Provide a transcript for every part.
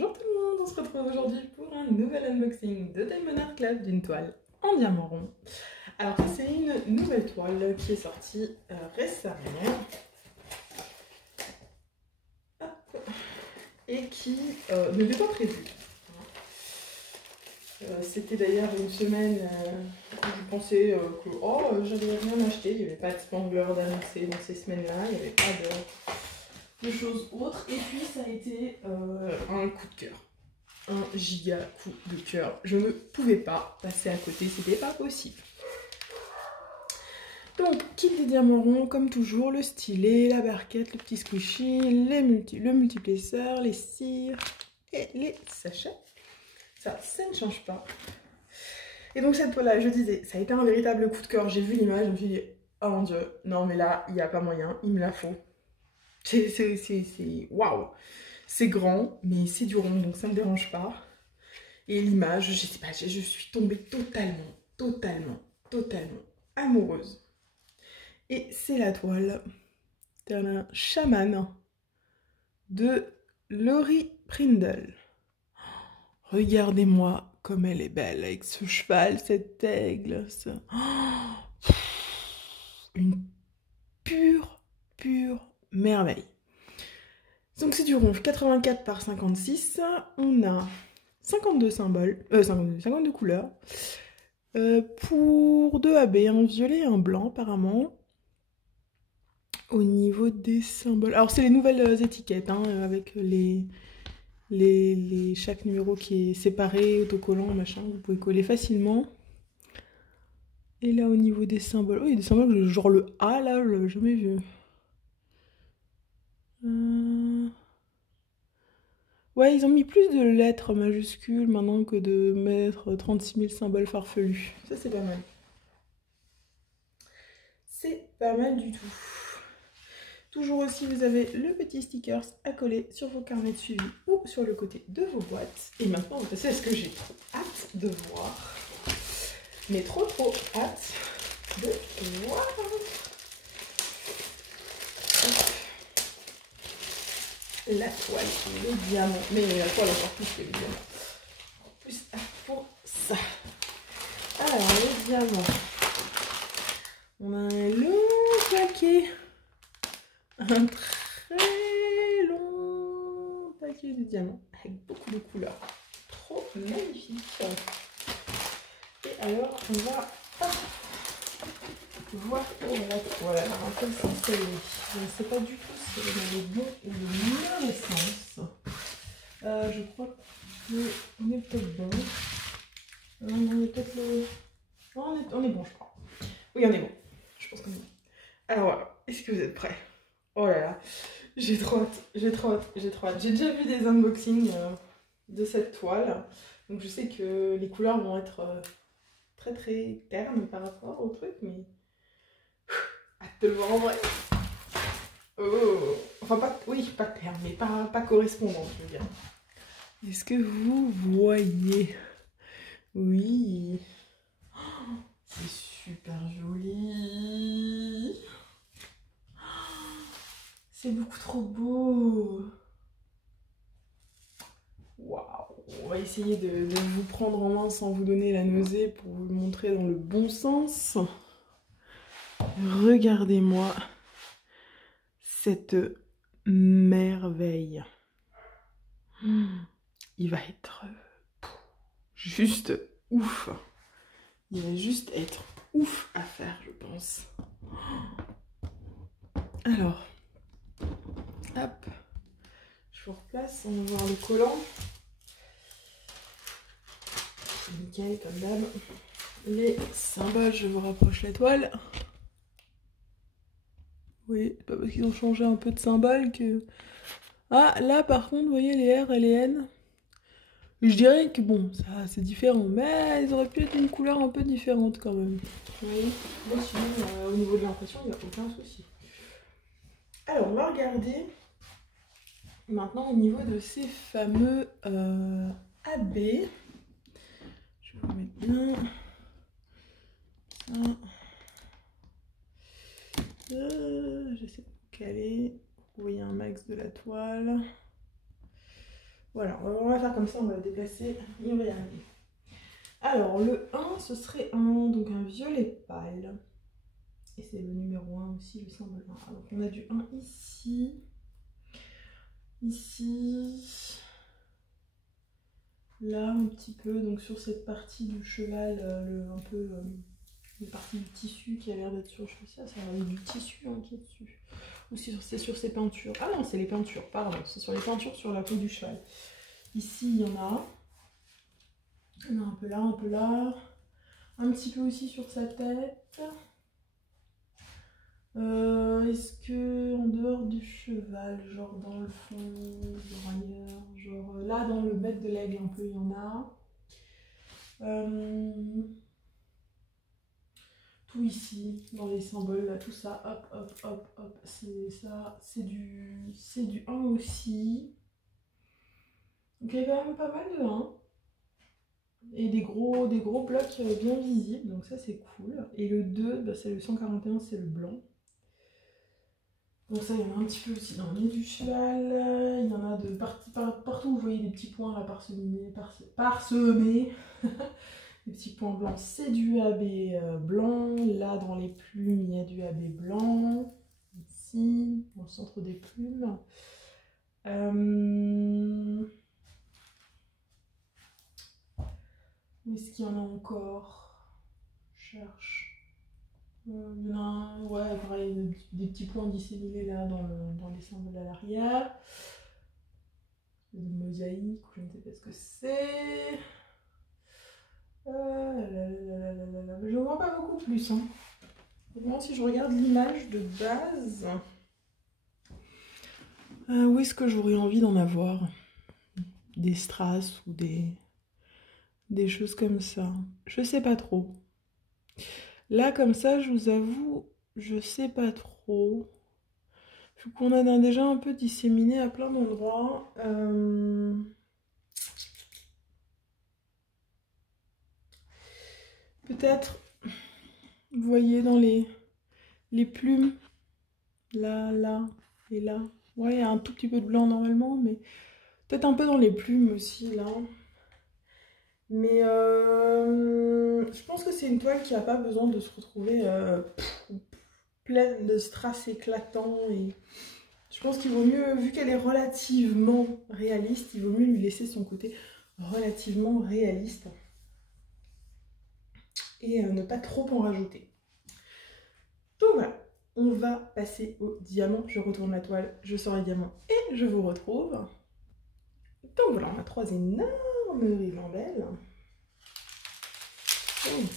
Bonjour tout le monde, on se retrouve aujourd'hui pour un nouvel unboxing de Diamond Art Club d'une toile en diamant rond. Alors ça c'est une nouvelle toile qui est sortie récemment. Hop. Et qui n'était pas prévue. C'était d'ailleurs une semaine où je pensais que j'avais rien acheté, il n'y avait pas de spangler d'annoncer dans ces semaines-là, il n'y avait pas de choses autres. Et puis ça a été un coup de cœur. Un giga coup de cœur. Je ne pouvais pas passer à côté, c'était pas possible. Donc, kit des diamants ronds, comme toujours, le stylet, la barquette, le petit squishy, le multiplesseur, les cires et les sachets. Ça ne change pas. Et donc cette toile-là, je disais, ça a été un véritable coup de cœur. J'ai vu l'image, je me suis dit, oh mon dieu, non mais là, il n'y a pas moyen, il me la faut. C'est waouh. C'est grand, mais c'est du rond, donc ça ne me dérange pas. Et l'image, je sais pas, je suis tombée totalement amoureuse. Et c'est la toile d'un chaman de Laurie Prindle. Regardez-moi comme elle est belle avec ce cheval, cet aigle. Une pure merveille. Donc c'est du rond 84 par 56. On a 52 symboles, 52 couleurs. Pour 2 AB, un violet et un blanc apparemment. Au niveau des symboles. Alors c'est les nouvelles étiquettes hein, avec chaque numéro qui est séparé, autocollant, machin, vous pouvez coller facilement. Et là au niveau des symboles, oh il y a des symboles genre le A là, je l'avais jamais vu. Ouais, ils ont mis plus de lettres majuscules maintenant que de mettre 36 000 symboles farfelus. Ça c'est pas mal. C'est pas mal du tout. Toujours aussi, vous avez le petit stickers à coller sur vos carnets de suivi ou sur le côté de vos boîtes. Et maintenant, on va passer à ce que j'ai trop hâte de voir. Mais trop hâte de voir. La toile, le diamant. Mais la toile encore plus que le diamant. En plus, pour ça. Alors, le diamant. On a un long paquet. Un très long paquet de diamants avec beaucoup de couleurs. Trop magnifique. Et alors, on va voir pour la toile. Alors, quel sens elle est. Je ne sais pas du tout si elle est dans le bon ou le mauvais sens. Je crois qu'on est peut-être bon. On est peut-être le... on est bon, je crois. Oui, on est bon. Je pense qu'on est bon. Alors voilà, est-ce que vous êtes prêts? Oh là là, j'ai trop hâte. J'ai déjà vu des unboxings de cette toile. Donc je sais que les couleurs vont être très ternes par rapport au truc, mais hâte de le voir en vrai. Oh. Enfin, pas ternes, mais pas correspondant, je veux dire. Est-ce que vous voyez? Oui. Oh, c'est super joli. C'est beaucoup trop beau. Waouh. On va essayer de vous prendre en main sans vous donner la nausée pour vous le montrer dans le bon sens. Regardez-moi cette merveille. Il va être juste ouf. Il va juste être ouf à faire, je pense. Alors, hop. Je vous replace, on va voir le collant. Nickel, comme d'hab. Les symboles, je vous rapproche la toile. Oui, c'est pas parce qu'ils ont changé un peu de symbole que... Ah, là par contre, vous voyez les R et les N. Je dirais que bon, ça c'est différent, mais ils auraient pu être une couleur un peu différente quand même. Vous voyez, moi sinon, au niveau de l'impression, il n'y a aucun souci. Alors, on va regarder maintenant au niveau de ces fameux AB. Je vais vous mettre bien ça. J'essaie de caler. Vous voyez un max de la toile. Voilà, on va faire comme ça, on va le déplacer et on va y arriver. Alors, le 1, ce serait donc un violet pâle. Et c'est le numéro 1 aussi, le symbole 1. Donc, on a du 1 ici. Ici. Là, un petit peu, donc sur cette partie du cheval, un peu une partie du tissu qui a l'air d'être sur le cheval. Ça a l'air du tissu qui est dessus. Ou c'est sur ces peintures. Ah non, c'est les peintures, pardon. C'est sur les peintures sur la peau du cheval. Ici, il y en a. Il y en a un peu là, un peu là. Un petit peu aussi sur sa tête. Est-ce que en dehors du cheval, genre dans le fond, genre ailleurs, genre là dans le bec de l'aigle un peu, il y en a. Tout ici, dans les symboles, là, tout ça, hop, hop, hop, hop, c'est ça, c'est du 1 aussi. Donc il y a quand même pas mal de 1. Et des gros blocs bien visibles, donc ça c'est cool. Et le 2, bah, c'est le 141, c'est le blanc. Donc ça, il y en a un petit peu aussi dans le nez du cheval. Il y en a de partout, vous voyez des petits points là parsemés. Des petits points blancs, c'est du AB blanc. Là, dans les plumes, il y a du AB blanc. Ici, dans le centre des plumes. Où est-ce qu'il y en a encore? Je cherche. Il y en a un, ouais, pareil, des petits points disséminés là dans les symboles à l'arrière. Une mosaïque, je ne sais pas ce que c'est. Je ne vois pas beaucoup plus. Hein. Vraiment, si je regarde l'image de base, où est-ce que j'aurais envie d'en avoir? Des strass ou des choses comme ça. Je sais pas trop. Là, comme ça, je vous avoue, je sais pas trop. Vu qu'on en a déjà un peu disséminé à plein d'endroits. Peut-être, vous voyez, dans les plumes, là, là et là. Ouais, il y a un tout petit peu de blanc normalement, mais peut-être un peu dans les plumes aussi, là. Mais je pense que c'est une toile qui n'a pas besoin de se retrouver pleine de strass éclatants. Et je pense qu'il vaut mieux, vu qu'elle est relativement réaliste, il vaut mieux lui laisser son côté relativement réaliste. Et ne pas trop en rajouter. Donc voilà, on va passer au diamant. Je retourne la toile, je sors les diamants et je vous retrouve. Donc voilà, on a 3 énormes ribambelles. Donc,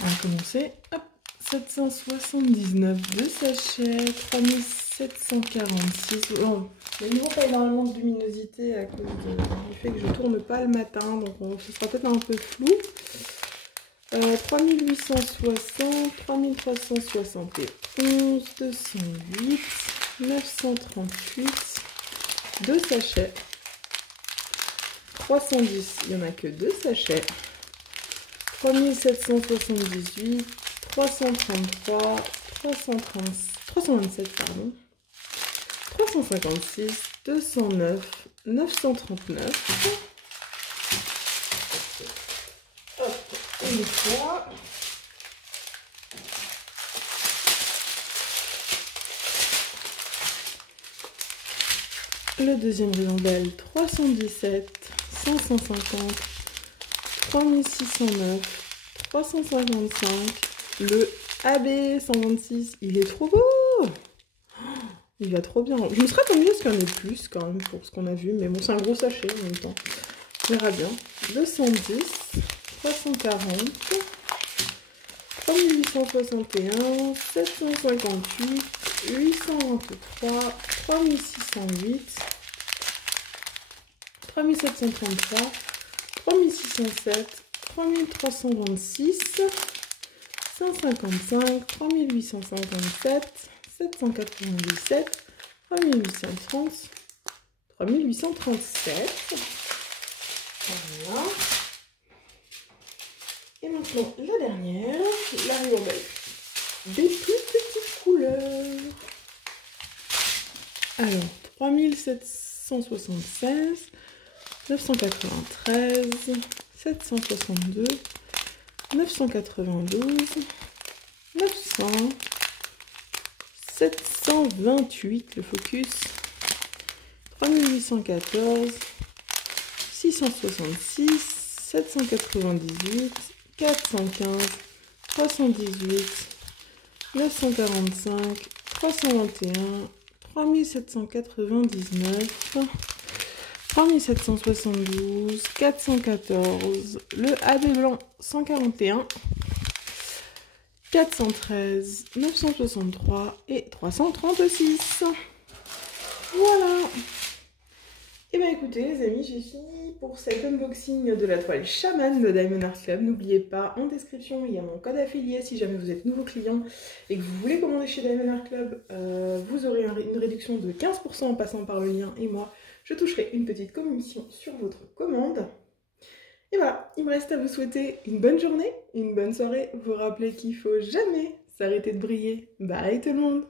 on va commencer. Hop, 779 de sachets, 3746. Oh, les niveaux pas énormément de luminosité à cause du fait que je tourne pas le matin, donc ce sera peut-être un peu flou. 3860, 3371, 208, 938, 2 sachets, 310, il n'y en a que 2 sachets, 3778, 333, 327, pardon, 356, 209, 939. Une fois. Le deuxième ribambelle, 317, 550, 3609, 355. Le AB 126, il est trop beau. Il va trop bien. Je me serais attendu à ce qu'il y en ait plus quand même pour ce qu'on a vu. Mais bon, c'est un gros sachet en même temps. On verra bien. 210. 340, 3861, 758, 823, 3608, 3733, 3607, 3326, 155, 3857, 797, 3830, 3837. Voilà. Et maintenant, la dernière, la ribambelle des plus petites couleurs. Alors, 3776, 993, 762, 992, 900, 728, le focus, 3814, 666, 798, 415, 318, 945, 321, 3799, 3772, 414, le AB blanc 141, 413, 963 et 336. Voilà. Et bien écoutez les amis, j'ai fini pour cet unboxing de la toile Shaman de Diamond Art Club. N'oubliez pas, en description, il y a mon code affilié si jamais vous êtes nouveau client et que vous voulez commander chez Diamond Art Club. Vous aurez une réduction de 15% en passant par le lien et moi, je toucherai une petite commission sur votre commande. Et voilà, il me reste à vous souhaiter une bonne journée, une bonne soirée. Vous rappelez qu'il ne faut jamais s'arrêter de briller. Bye tout le monde!